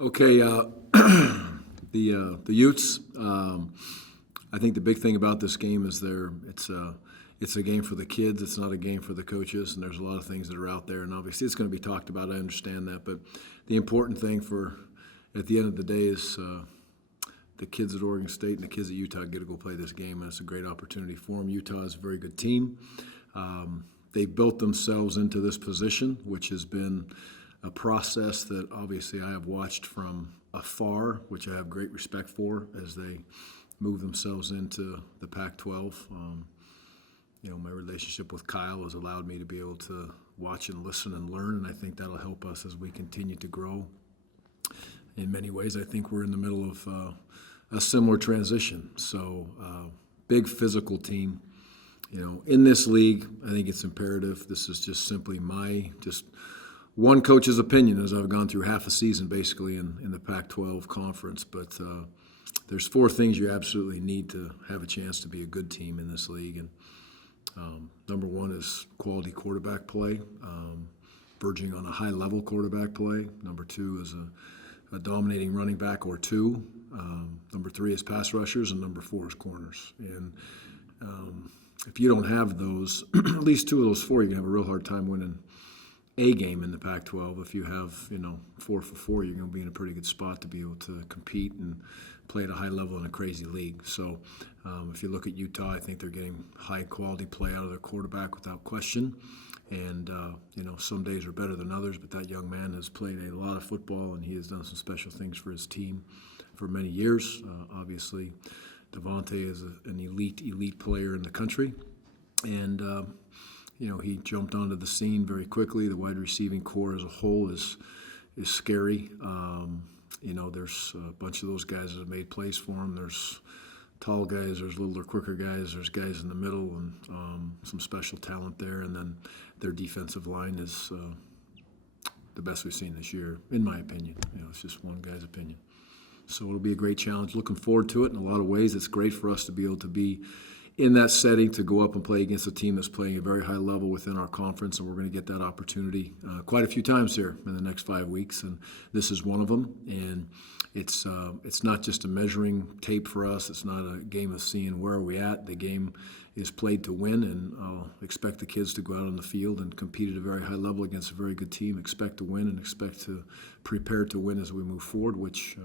Okay, the Utes. I think the big thing about this game is it's a game for the kids. It's not a game for the coaches, and there's a lot of things that are out there, and obviously it's going to be talked about. I understand that, but the important thing at the end of the day is the kids at Oregon State and the kids at Utah get to go play this game, and it's a great opportunity for them. Utah is a very good team. They built themselves into this position, which has been a process that obviously I have watched from afar, which I have great respect for as they move themselves into the Pac-12. My relationship with Kyle has allowed me to be able to watch and listen and learn, and I think that'll help us as we continue to grow. In many ways, I think we're in the middle of a similar transition. So, big physical team. In this league, I think it's imperative. This is just simply just one coach's opinion as I've gone through half a season basically in the Pac-12 conference. But there's four things you absolutely need to have a chance to be a good team in this league. And number one is quality quarterback play, verging on a high-level quarterback play. Number two is a dominating running back or two. Number three is pass rushers, and number four is corners. And if you don't have those, at least two of those four, you're going to have a real hard time winning a game in the Pac-12. If you have, 4 for 4, you're going to be in a pretty good spot to be able to compete and play at a high level in a crazy league. So if you look at Utah, I think they're getting high-quality play out of their quarterback without question. And, some days are better than others, but that young man has played a lot of football, and he has done some special things for his team for many years. Obviously, Devontae is an elite player in the country. And, he jumped onto the scene very quickly. The wide receiving core as a whole is scary. There's a bunch of those guys that have made plays for him. There's tall guys, there's littler, quicker guys, there's guys in the middle, and some special talent there. And then their defensive line is the best we've seen this year, in my opinion. It's just one guy's opinion. So it'll be a great challenge. Looking forward to it in a lot of ways. It's great for us to be able to be in that setting, to go up and play against a team that's playing a very high level within our conference, and we're going to get that opportunity quite a few times here in the next 5 weeks, and this is one of them. And it's not just a measuring tape for us. It's not a game of seeing where are we at. The game is played to win, and I'll expect the kids to go out on the field and compete at a very high level against a very good team, expect to win, and expect to prepare to win as we move forward, which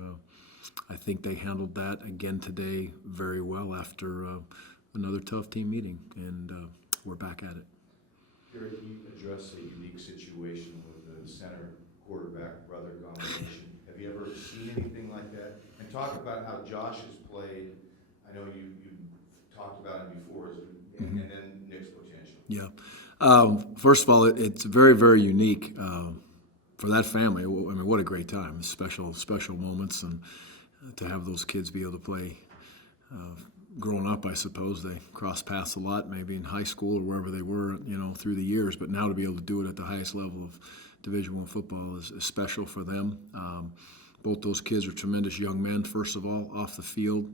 I think they handled that again today very well after another tough team meeting, and we're back at it. Gary, can you address a unique situation with the center quarterback brother combination? Have you ever seen anything like that? And talk about how Josh has played. I know you talked about him before, and then Nick's potential. Yeah. First of all, it's very, very unique for that family. I mean, what a great time. Special moments, and to have those kids be able to play. Growing up, I suppose they crossed paths a lot, maybe in high school or wherever they were, through the years. But now to be able to do it at the highest level of Division I football is special for them. Both those kids are tremendous young men, first of all, off the field.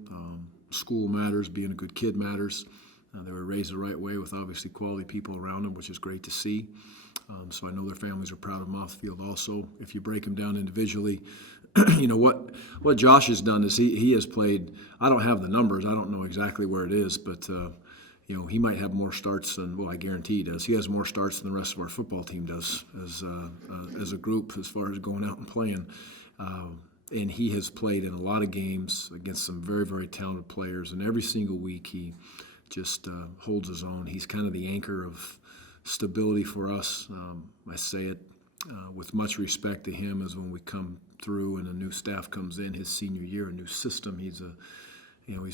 School matters, being a good kid matters. They were raised the right way with obviously quality people around them, which is great to see. So I know their families are proud of them off the field also. If you break them down individually, what Josh has done is he has played. I don't have the numbers. I don't know exactly where it is, but he might have more starts than, I guarantee he does. He has more starts than the rest of our football team does as a group as far as going out and playing. And he has played in a lot of games against some very, very talented players, and every single week he just holds his own. He's kind of the anchor of stability for us. I say it with much respect to him, as when we come through and a new staff comes in his senior year, a new system. He's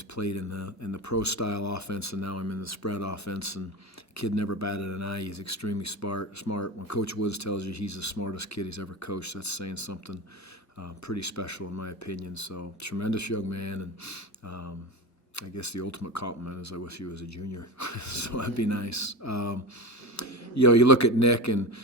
played in the pro style offense, and now I'm in the spread offense. And kid never batted an eye. He's extremely smart. When Coach Woods tells you he's the smartest kid he's ever coached, that's saying something pretty special in my opinion. So tremendous young man, and I guess the ultimate compliment is I wish he was a junior. So that'd be nice. You look at Nick, and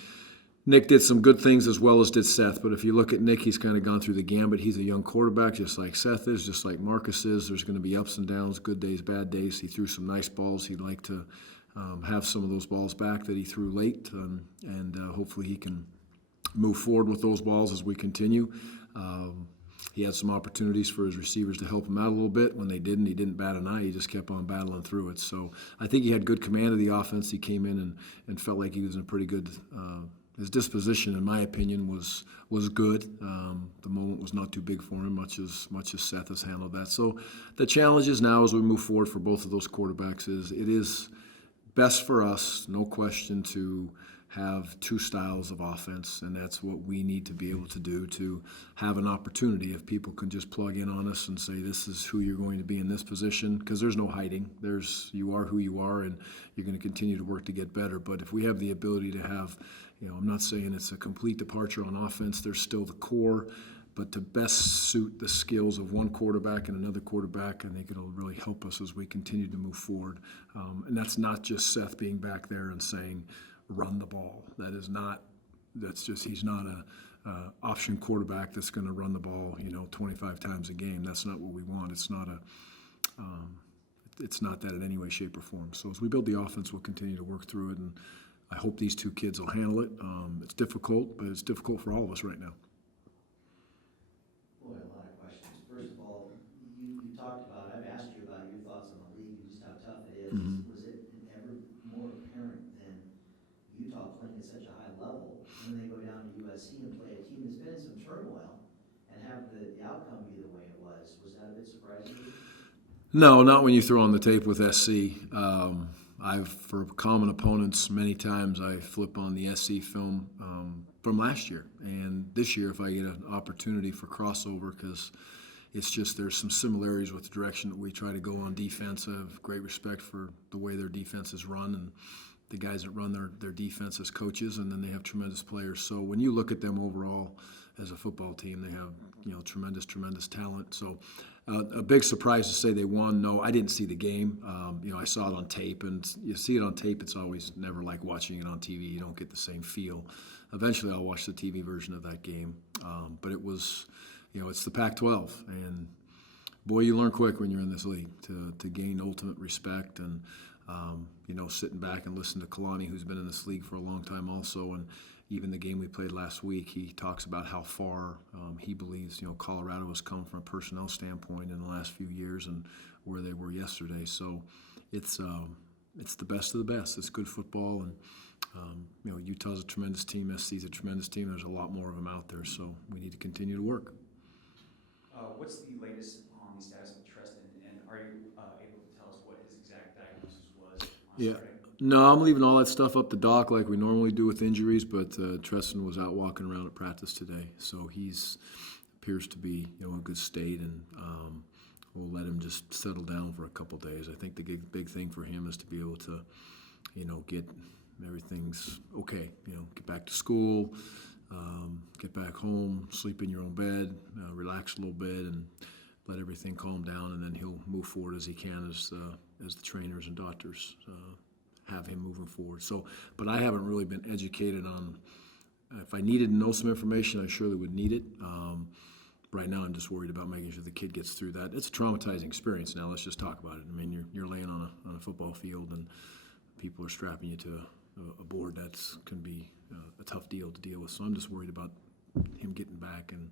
Nick did some good things as well as did Seth. But if you look at Nick, he's kind of gone through the gambit. He's a young quarterback, just like Seth is, just like Marcus is. There's going to be ups and downs, good days, bad days. He threw some nice balls. He'd like to have some of those balls back that he threw late, and hopefully he can move forward with those balls as we continue. he had some opportunities for his receivers to help him out a little bit. When they didn't, he didn't bat an eye. He just kept on battling through it. So I think he had good command of the offense. He came in and felt like he was in a pretty good his disposition, in my opinion, was good. The moment was not too big for him, much as Seth has handled that. So the challenge is now, as we move forward for both of those quarterbacks, is it is best for us, no question, to have two styles of offense, and that's what we need to be able to do, to have an opportunity. If people can just plug in on us and say, this is who you're going to be in this position, because there's no hiding. You are who you are, and you're going to continue to work to get better. But if we have the ability to have, I'm not saying it's a complete departure on offense, there's still the core, but to best suit the skills of one quarterback and another quarterback, I think it'll really help us as we continue to move forward. And that's not just Seth being back there and saying, run the ball. He's not a option quarterback that's going to run the ball, 25 times a game. That's not what we want. It's not that in any way, shape, or form. So as we build the offense, we'll continue to work through it, and I hope these two kids will handle it. It's difficult, but it's difficult for all of us right now. Boy, a lot of questions. First of all, you talked about, I've asked you about your thoughts on the league and just how tough it is. Mm-hmm. Was it ever more apparent than Utah playing at such a high level, and then they go down to USC and play a team that's been in some turmoil and have the outcome be the way it was? Was that a bit surprising to you? No, not when you throw on the tape with SC. For common opponents, many times I flip on the SC film from last year. And this year, if I get an opportunity for crossover, because it's just there's some similarities with the direction that we try to go on defense. I have great respect for the way their defense is run and the guys that run their defense as coaches, and then they have tremendous players. So when you look at them overall as a football team, they have tremendous talent. So a big surprise to say they won. No, I didn't see the game. I saw it on tape, and you see it on tape. It's always never like watching it on TV. You don't get the same feel. Eventually, I'll watch the TV version of that game. But it was, it's the Pac-12, and boy, you learn quick when you're in this league to gain ultimate respect and. Sitting back and listening to Kalani, who's been in this league for a long time also, and even the game we played last week, he talks about how far he believes, Colorado has come from a personnel standpoint in the last few years and where they were yesterday. So it's the best of the best. It's good football, and Utah's a tremendous team. SC's a tremendous team. There's a lot more of them out there, so we need to continue to work. What's the latest on the status of Treston, and are you able to tell us what his exact diagnosis was on Saturday? No, I'm leaving all that stuff up to Doc like we normally do with injuries, but Treston was out walking around at practice today, so he's appears to be in good state, and we'll let him just settle down for a couple days. I think the big thing for him is to be able to get everything's okay, get back to school, get back home, sleep in your own bed, relax a little bit, and let everything calm down, and then he'll move forward as he can as the trainers and doctors have him moving forward. So, but I haven't really been educated on. If I needed to know some information, I surely would need it. Right now, I'm just worried about making sure the kid gets through that. It's a traumatizing experience. Now, let's just talk about it. I mean, you're laying on a football field, and people are strapping you to a board that's can be a tough deal to deal with. So I'm just worried about him getting back and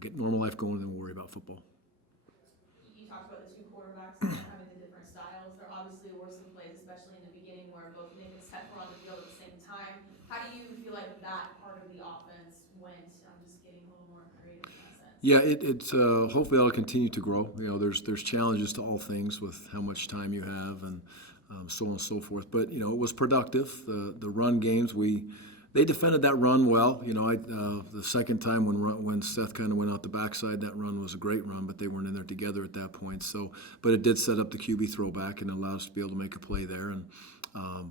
get normal life going, and then we'll worry about football. You talked about the two quarterbacks and having the different styles. There obviously were some plays, especially in the beginning, where both Nick and Seth were on the field at the same time. How do you feel like that part of the offense went? I'm just getting a little more creative in that sense. Yeah, it's hopefully that'll continue to grow. There's challenges to all things with how much time you have and so on and so forth. But it was productive. The run games they defended that run well. The second time when Seth kind of went out the backside, that run was a great run, but they weren't in there together at that point. So, but it did set up the QB throwback and allowed us to be able to make a play there, and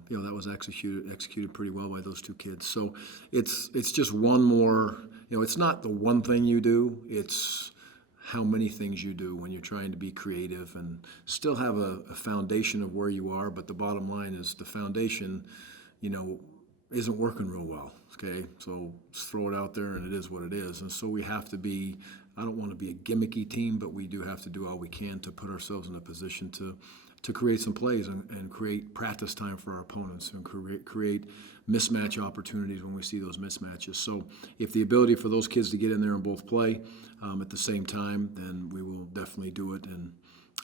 that was executed pretty well by those two kids. So it's just one more. It's not the one thing you do. It's how many things you do when you're trying to be creative and still have a foundation of where you are. But the bottom line is the foundation, isn't working real well, okay? So just throw it out there, and it is what it is. And so we have to be, I don't want to be a gimmicky team, but we do have to do all we can to put ourselves in a position to to create some plays and create practice time for our opponents and create mismatch opportunities when we see those mismatches. So if the ability for those kids to get in there and both play at the same time, then we will definitely do it. And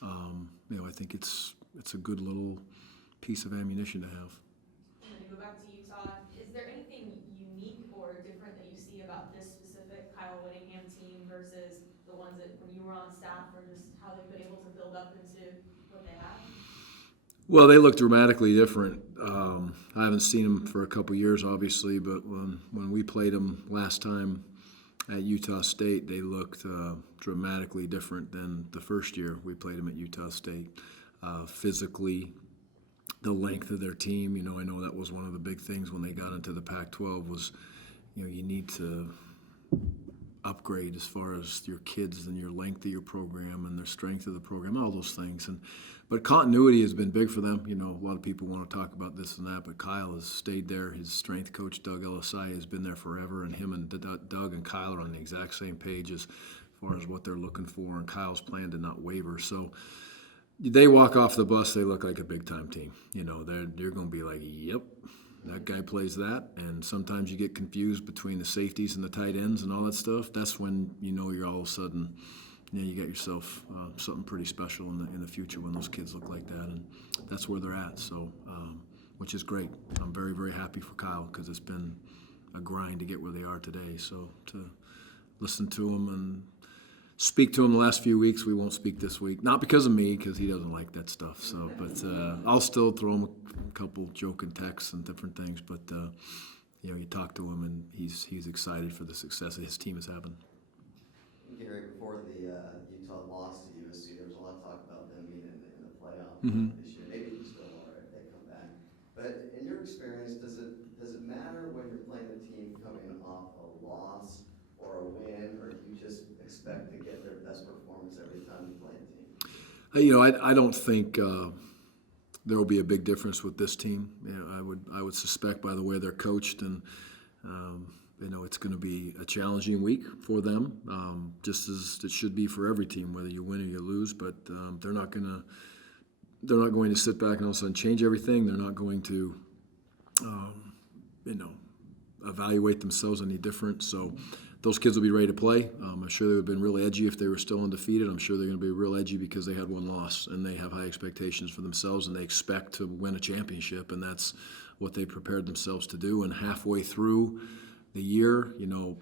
I think it's a good little piece of ammunition to have. And then to go back to Utah, is there anything unique or different that you see about this specific Kyle Whittingham team versus the ones that when you were on staff, or just how they've been able to build up into what they have? Well, they look dramatically different. I haven't seen them for a couple years, obviously, but when we played them last time at Utah State, they looked dramatically different than the first year we played them at Utah State. Physically, the length of their team, I know that was one of the big things when they got into the Pac-12 was, you need to upgrade as far as your kids and your length of your program and their strength of the program, all those things. But continuity has been big for them. A lot of people want to talk about this and that, but Kyle has stayed there. His strength coach, Doug LSI, has been there forever, and him and Doug and Kyle are on the exact same page as far as what they're looking for, and Kyle's plan to not waver. So they walk off the bus, they look like a big-time team. You're going to be like, yep, that guy plays that. And sometimes you get confused between the safeties and the tight ends and all that stuff. That's when you're all of a sudden, you got yourself something pretty special in the future when those kids look like that. And that's where they're at, so which is great. I'm very, very happy for Kyle because it's been a grind to get where they are today. So to listen to him and speak to him the last few weeks. We won't speak this week, not because of me, because he doesn't like that stuff. So, but I'll still throw him a couple joking texts and different things. But you talk to him, and he's excited for the success that his team is having. Gary, before the Utah loss to USC, there was a lot of talk about them being in the playoff this year. Maybe they still are if they come back. But in your experience, does it matter when you're playing a team coming off a loss or a win, or do you just expect to get their best performance every time you play a team? I don't think there will be a big difference with this team. I would suspect by the way they're coached, and it's going to be a challenging week for them, just as it should be for every team, whether you win or you lose. But they're not going to sit back and all of a sudden change everything. They're not going to evaluate themselves any different. So those kids will be ready to play. I'm sure they would have been real edgy if they were still undefeated. I'm sure they're going to be real edgy because they had one loss, and they have high expectations for themselves, and they expect to win a championship, and that's what they prepared themselves to do. And halfway through the year,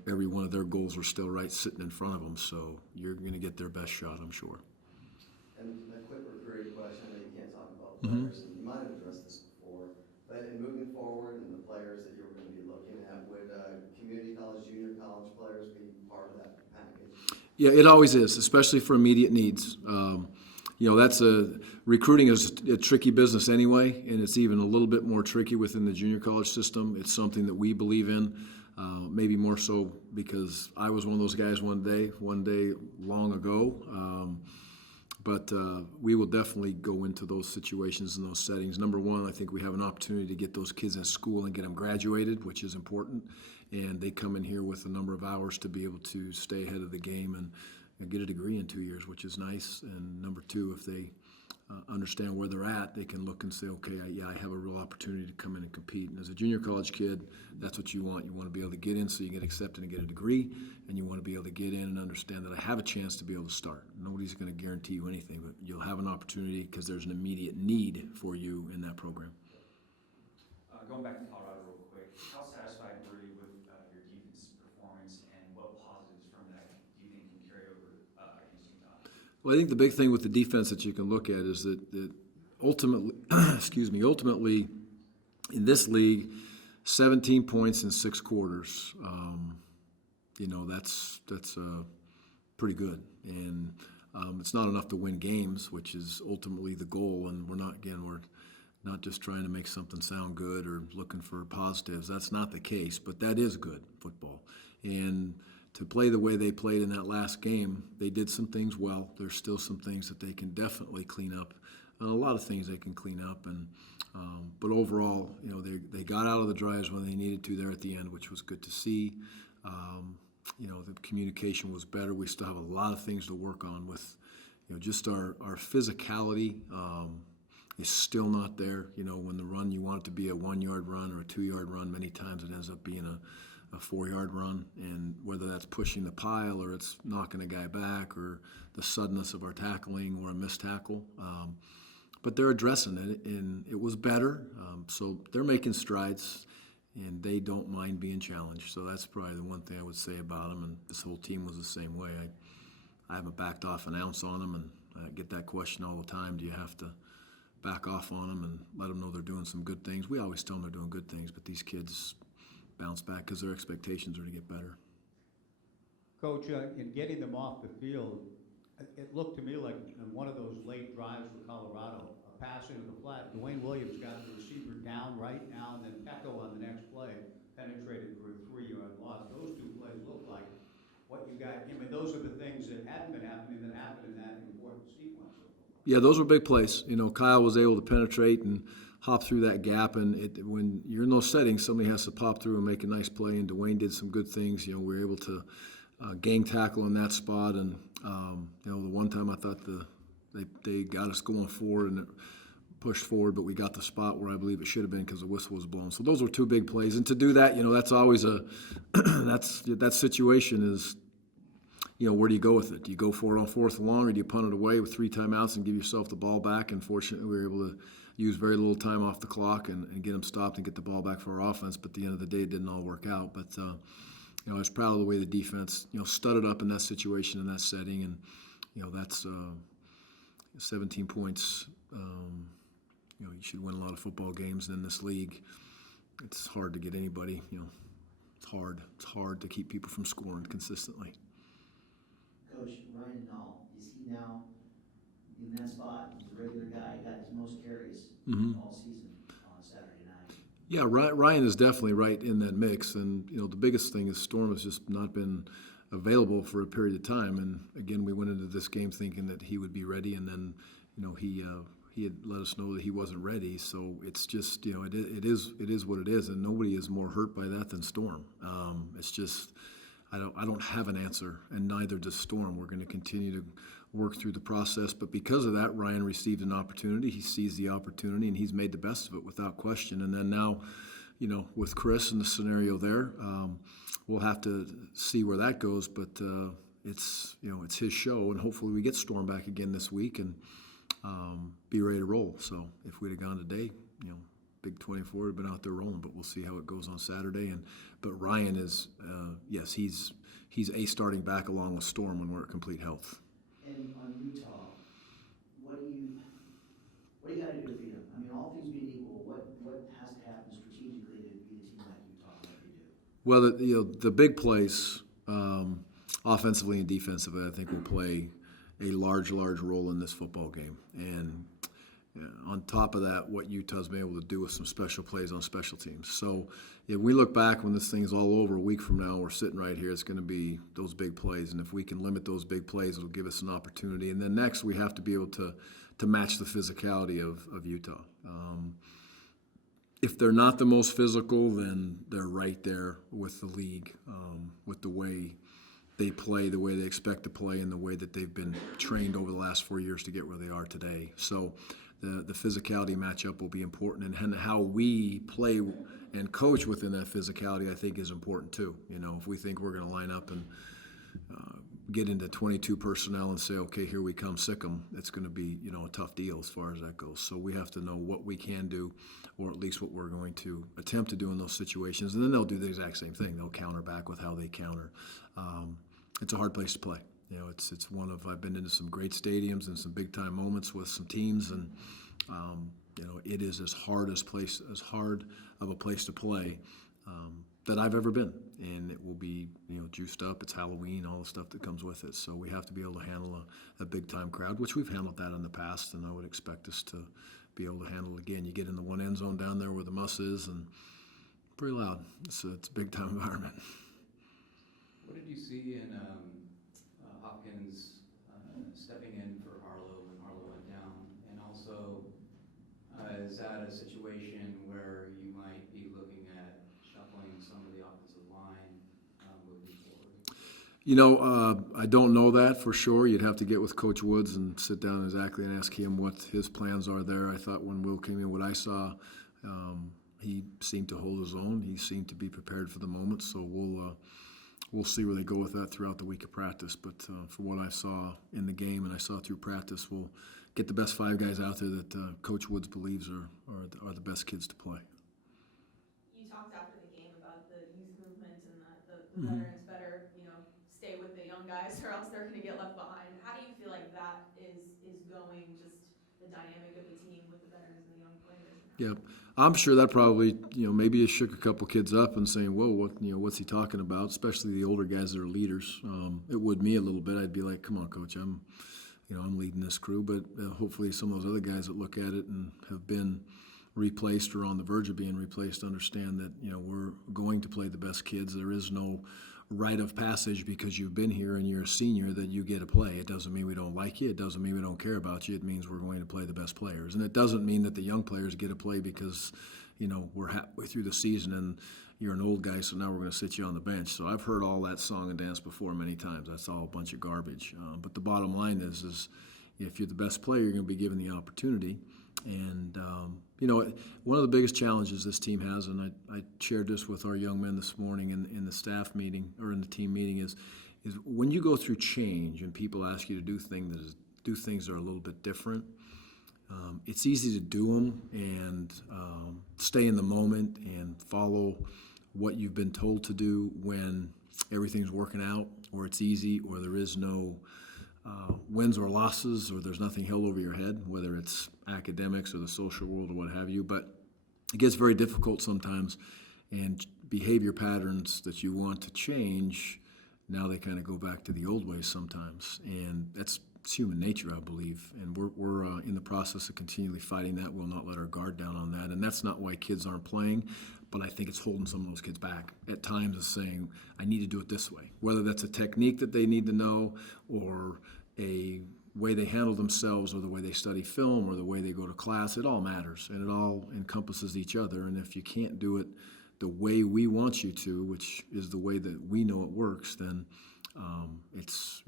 every one of their goals were still right sitting in front of them. So you're going to get their best shot, I'm sure. And a quick recruiting question. I know you can't talk about players, and you might have addressed this before, but in moving forward and the players that you were going to be looking at, would community college, junior college players be part of that package? Yeah, it always is, especially for immediate needs. That's recruiting is a tricky business anyway, and it's even a little bit more tricky within the junior college system. It's something that we believe in, maybe more so because I was one of those guys one day long ago. But we will definitely go into those situations and those settings. Number one, I think we have an opportunity to get those kids in school and get them graduated, which is important. And they come in here with a number of hours to be able to stay ahead of the game and get a degree in 2 years, which is nice. And number two, if they understand where they're at, they can look and say, okay, I have a real opportunity to come in and compete. And as a junior college kid, that's what you want. You want to be able to get in so you get accepted and get a degree, and you want to be able to get in and understand that I have a chance to be able to start. Nobody's going to guarantee you anything, but you'll have an opportunity because there's an immediate need for you in that program. Going back to Colorado real quick, how satisfied were you with your defense performance, and what positives from that do you think can carry over against Utah? Well, I think the big thing with the defense that you can look at is that ultimately, ultimately in this league, 17 points in 6 quarters. That's pretty good, and it's not enough to win games, which is ultimately the goal. And we're not just trying to make something sound good or looking for positives. That's not the case, but that is good football. And to play the way they played in that last game, they did some things well. There's still some things that they can definitely clean up, and a lot of things they can clean up. And but overall, they got out of the drives when they needed to there at the end, which was good to see. The communication was better. We still have a lot of things to work on with, just our physicality. is still not there. You know, when the run, you want it to be a 1-yard run or a 2-yard run. Many times it ends up being a 4-yard run, and whether that's pushing the pile or it's knocking a guy back or the suddenness of our tackling or a missed tackle. But they're addressing it, and it was better. So they're making strides, and they don't mind being challenged. So that's probably the one thing I would say about them, and this whole team was the same way. I haven't backed off an ounce on them, and I get that question all the time. Do you have to back off on them and let them know they're doing some good things? We always tell them they're doing good things, but these kids bounce back because their expectations are to get better. Coach, in getting them off the field, it looked to me like in one of those late drives for Colorado, a pass into the flat, Dwayne Williams got the receiver down right now, and then Pecco on the next play penetrated for a 3-yard loss. Those two plays look like what you got. I mean, those are the things that hadn't been happening that happened in that important sequence. Yeah, those were big plays. You know, Kyle was able to penetrate and hop through that gap, and when you're in those settings, somebody has to pop through and make a nice play, and Dwayne did some good things. You know, we were able to gang tackle in that spot, and you know, the one time I thought they got us going forward and it pushed forward, but we got the spot where I believe it should have been because the whistle was blown. So those were two big plays, and to do that, you know, that's always that situation is, you know, where do you go with it? Do you go for it on 4th and long, or do you punt it away with 3 timeouts and give yourself the ball back? And fortunately, we were able to use very little time off the clock and get them stopped and get the ball back for our offense. But at the end of the day, it didn't all work out. But you know, I was proud of the way the defense, you know, studded up in that situation, in that setting, and you know, that's 17 points. You know, you should win a lot of football games in this league. It's hard to get anybody. You know, it's hard. It's hard to keep people from scoring consistently. Coach, Ryan Nall, is he now in that spot? He's a regular guy, got his most carries all season on Saturday night. Yeah, Ryan is definitely right in that mix, and you know, the biggest thing is Storm has just not been available for a period of time. And again, we went into this game thinking that he would be ready, and then you know, he had let us know that he wasn't ready. So it's just, you know, it is what it is, and nobody is more hurt by that than Storm. It's just, I don't have an answer, and neither does Storm. We're going to continue to work through the process, but because of that, Ryan received an opportunity. He sees the opportunity, and he's made the best of it without question. And then now, you know, with Chris and the scenario there, we'll have to see where that goes. But it's, you know, it's his show, and hopefully we get Storm back again this week and be ready to roll. So if we'd have gone today, you know, Big 24 had been out there rolling, but we'll see how it goes on Saturday. But Ryan is, yes, he's a starting back along with Storm when we're at complete health. And on Utah, what do you got to do to beat them? I mean, all things being equal, what has to happen strategically to beat a team like Utah like they do? Well, you know, the big plays, offensively and defensively, I think will play a large role in this football game. And on top of that, what Utah's been able to do with some special plays on special teams. So if we look back when this thing's all over a week from now, we're sitting right here, it's going to be those big plays. And if we can limit those big plays, it'll give us an opportunity. And then next, we have to be able to match the physicality of Utah. If they're not the most physical, then they're right there with the league, with the way they play, the way they expect to play, and the way that they've been trained over the last 4 years to get where they are today. So the physicality matchup will be important, and how we play and coach within that physicality, I think, is important too. You know, if we think we're going to line up and get into 22 personnel and say, okay, here we come, sick 'em, it's going to be, you know, a tough deal as far as that goes. So we have to know what we can do, or at least what we're going to attempt to do in those situations, and then they'll do the exact same thing. They'll counter back with how they counter. It's a hard place to play. You know, it's one of, I've been into some great stadiums and some big time moments with some teams, and you know, it is as hard of a place to play that I've ever been, and it will be, you know, juiced up. It's Halloween, all the stuff that comes with it. So we have to be able to handle a big time crowd, which we've handled that in the past, and I would expect us to be able to handle it again. You get in the one end zone down there where the muss is, and pretty loud. It's a big time environment. What did you see in Hopkins stepping in for Harlow when Harlow went down? And also, is that a situation where you might be looking at shuffling some of the offensive line moving forward? I don't know that for sure. You'd have to get with Coach Woods and sit down exactly and ask him what his plans are there. I thought when Will came in, what I saw, he seemed to hold his own. He seemed to be prepared for the moment. So we'll see where they go with that throughout the week of practice. But for what I saw in the game and I saw through practice, we'll get the best 5 guys out there that Coach Woods believes are the best kids to play. You talked after the game about the youth movement and that the Mhm. veterans better, stay with the young guys or else they're going to get left behind. How do you feel like that is going, just the dynamic of the team with the veterans and the young players? Yep, I'm sure that probably maybe it shook a couple kids up and saying, "Whoa, what's he talking about?" Especially the older guys that are leaders. It would me a little bit. I'd be like, "Come on, coach, I'm leading this crew." But hopefully, some of those other guys that look at it and have been replaced or on the verge of being replaced understand that we're going to play the best kids. There is no rite of passage because you've been here and you're a senior that you get to play. It doesn't mean we don't like you. It doesn't mean we don't care about you. It means we're going to play the best players. And it doesn't mean that the young players get to play because, we're halfway through the season and you're an old guy, so now we're going to sit you on the bench. So I've heard all that song and dance before many times. That's all a bunch of garbage. But the bottom line is if you're the best player, you're going to be given the opportunity. And, one of the biggest challenges this team has, and I shared this with our young men this morning in the staff meeting or in the team meeting, is when you go through change and people ask you to do things that are a little bit different, it's easy to do them and stay in the moment and follow what you've been told to do when everything's working out, or it's easy, or there is no wins or losses, or there's nothing held over your head, whether it's academics or the social world or what have you. But it gets very difficult sometimes, and behavior patterns that you want to change, now they kind of go back to the old ways sometimes. And it's human nature, I believe. And we're in the process of continually fighting that. We'll not let our guard down on that. And that's not why kids aren't playing, but I think it's holding some of those kids back at times of saying, I need to do it this way. Whether that's a technique that they need to know, or a way they handle themselves, or the way they study film, or the way they go to class, it all matters, and it all encompasses each other. And if you can't do it the way we want you to, which is the way that we know it works, then it's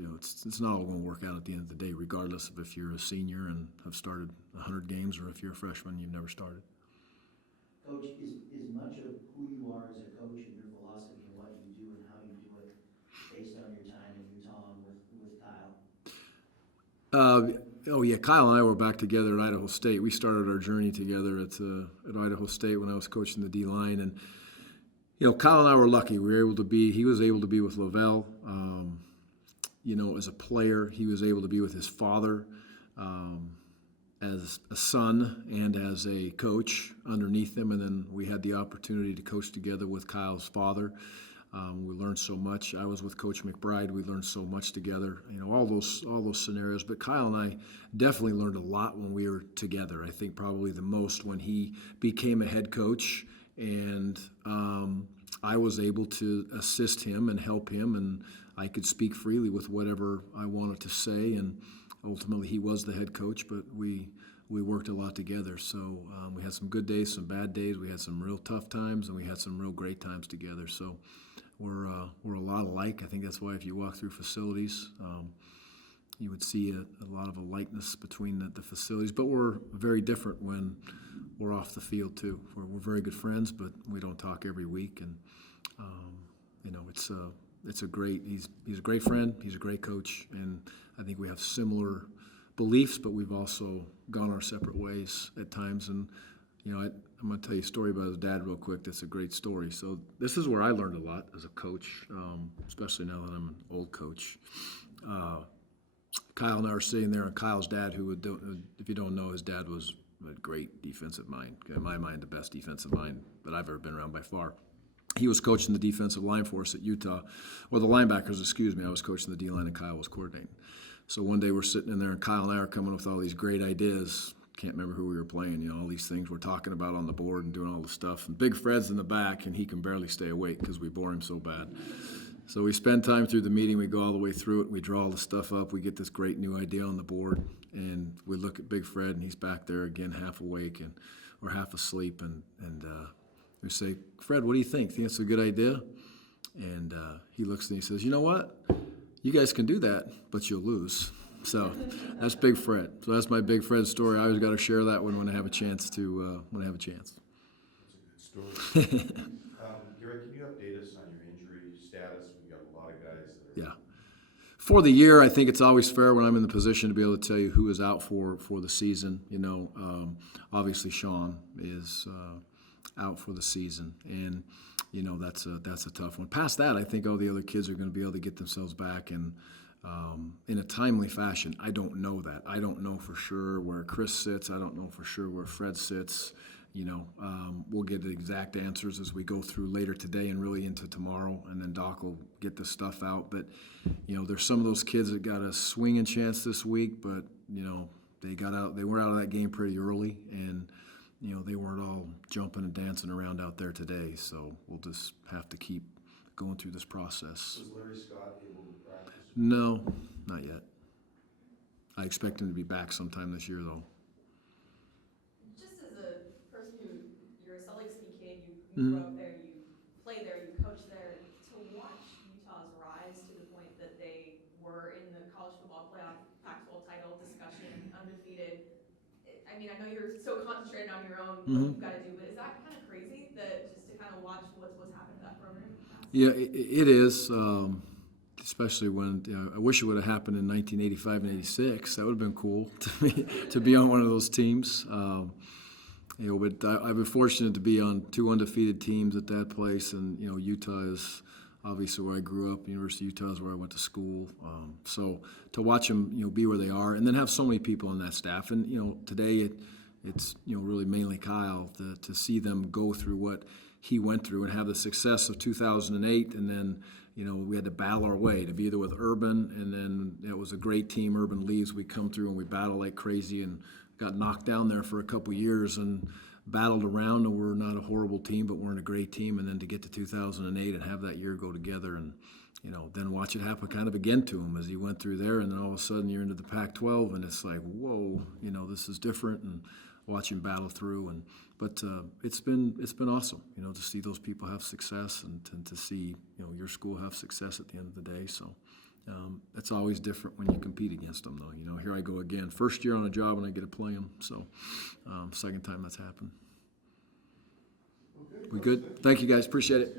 not all going to work out at the end of the day, regardless of if you're a senior and have started 100 games, or if you're a freshman and you've never started. Coach, is much of who you are as a coach and your philosophy and what you do and how you do it based on your time in Utah and with Kyle? Kyle and I were back together at Idaho State. We started our journey together at Idaho State when I was coaching the D-line. And, Kyle and I were lucky. He was able to be with Lavelle. As a player, he was able to be with his father as a son and as a coach underneath him. And then we had the opportunity to coach together with Kyle's father. We learned so much. I was with Coach McBride. We learned so much together. All those scenarios. But Kyle and I definitely learned a lot when we were together. I think probably the most when he became a head coach, and I was able to assist him and help him, and I could speak freely with whatever I wanted to say. And ultimately, he was the head coach, but we worked a lot together. So we had some good days, some bad days. We had some real tough times, and we had some real great times together. So we're a lot alike. I think that's why if you walk through facilities, you would see a lot of a likeness between the facilities. But we're very different when we're off the field too. We're very good friends, but we don't talk every week. And it's a great. He's a great friend. He's a great coach, and I think we have similar beliefs, but we've also gone our separate ways at times. And I'm going to tell you a story about his dad real quick. That's a great story. So this is where I learned a lot as a coach, especially now that I'm an old coach. Kyle and I were sitting there, and Kyle's dad, if you don't know, his dad was a great defensive mind. In my mind, the best defensive mind that I've ever been around by far. He was coaching the defensive line for us at Utah. Well, the linebackers, excuse me. I was coaching the D-line, and Kyle was coordinating. So one day we're sitting in there, and Kyle and I are coming up with all these great ideas. Can't remember who we were playing. All these things we're talking about on the board and doing all the stuff. And Big Fred's in the back, and he can barely stay awake because we bore him so bad. So we spend time through the meeting. We go all the way through it. We draw all the stuff up. We get this great new idea on the board, and we look at Big Fred, and he's back there again, half awake or half asleep. And we say, Fred, what do you think? Think it's a good idea? And he looks at me and he says, "You know what? You guys can do that, but you'll lose." So that's Big Fred. So that's my Big Fred story. I always got to share that one when I have a chance to when I have a chance. That's a good story. Gary, can you update us on your injury status? We've got a lot of guys that are. Yeah. For the year, I think it's always fair when I'm in the position to be able to tell you who is out for the season. You know, obviously Sean is out for the season, and you know that's a tough one. Past that, I think all the other kids are going to be able to get themselves back and in a timely fashion. I don't know that. I don't know for sure where Chris sits. I don't know for sure where Fred sits. You know, we'll get the exact answers as we go through later today and really into tomorrow, and then Doc will get the stuff out. But, you know, there's some of those kids that got a swinging chance this week, but, you know, they were out of that game pretty early, and, you know, they weren't all jumping and dancing around out there today. So we'll just have to keep going through this process. Was Larry Scott able to practice? No, not yet. I expect him to be back sometime this year, though. Just as a person who, you're a Salt Lake City kid, you Mhm. grew up there, you played there, you coached there, to watch Utah's rise to the point that they were in the college football playoff Pac-12 title discussion, undefeated. I mean, I know you're so concentrated on your own, what you've got to do, but is that kind of crazy that just to kind of watch what's happened to that program? Yeah, it is, especially when I wish it would have happened in 1985 and 86. That would have been cool to be on one of those teams. You know, but I've been fortunate to be on two undefeated teams at that place, and you know, Utah is obviously where I grew up. University of Utah is where I went to school. So to watch them, you know, be where they are, and then have so many people on that staff, and you know, today it's you know really mainly Kyle to see them go through what he went through and have the success of 2008, and then you know we had to battle our way to be there with Urban, and then it was a great team. Urban leaves, we come through and we battle like crazy, and got knocked down there for a couple years and battled around, and we're not a horrible team, but we're a great team. And then to get to 2008 and have that year go together, and you know then watch it happen kind of again to him as he went through there, and then all of a sudden you're into the Pac-12, and it's like whoa, you know this is different, and watch him battle through. But it's been awesome, you know, to see those people have success and to see you know your school have success at the end of the day. So it's always different when you compete against them, though. You know, here I go again, first year on a job and I get to play them. So second time that's happened. Okay, We good? Thank you guys, appreciate it.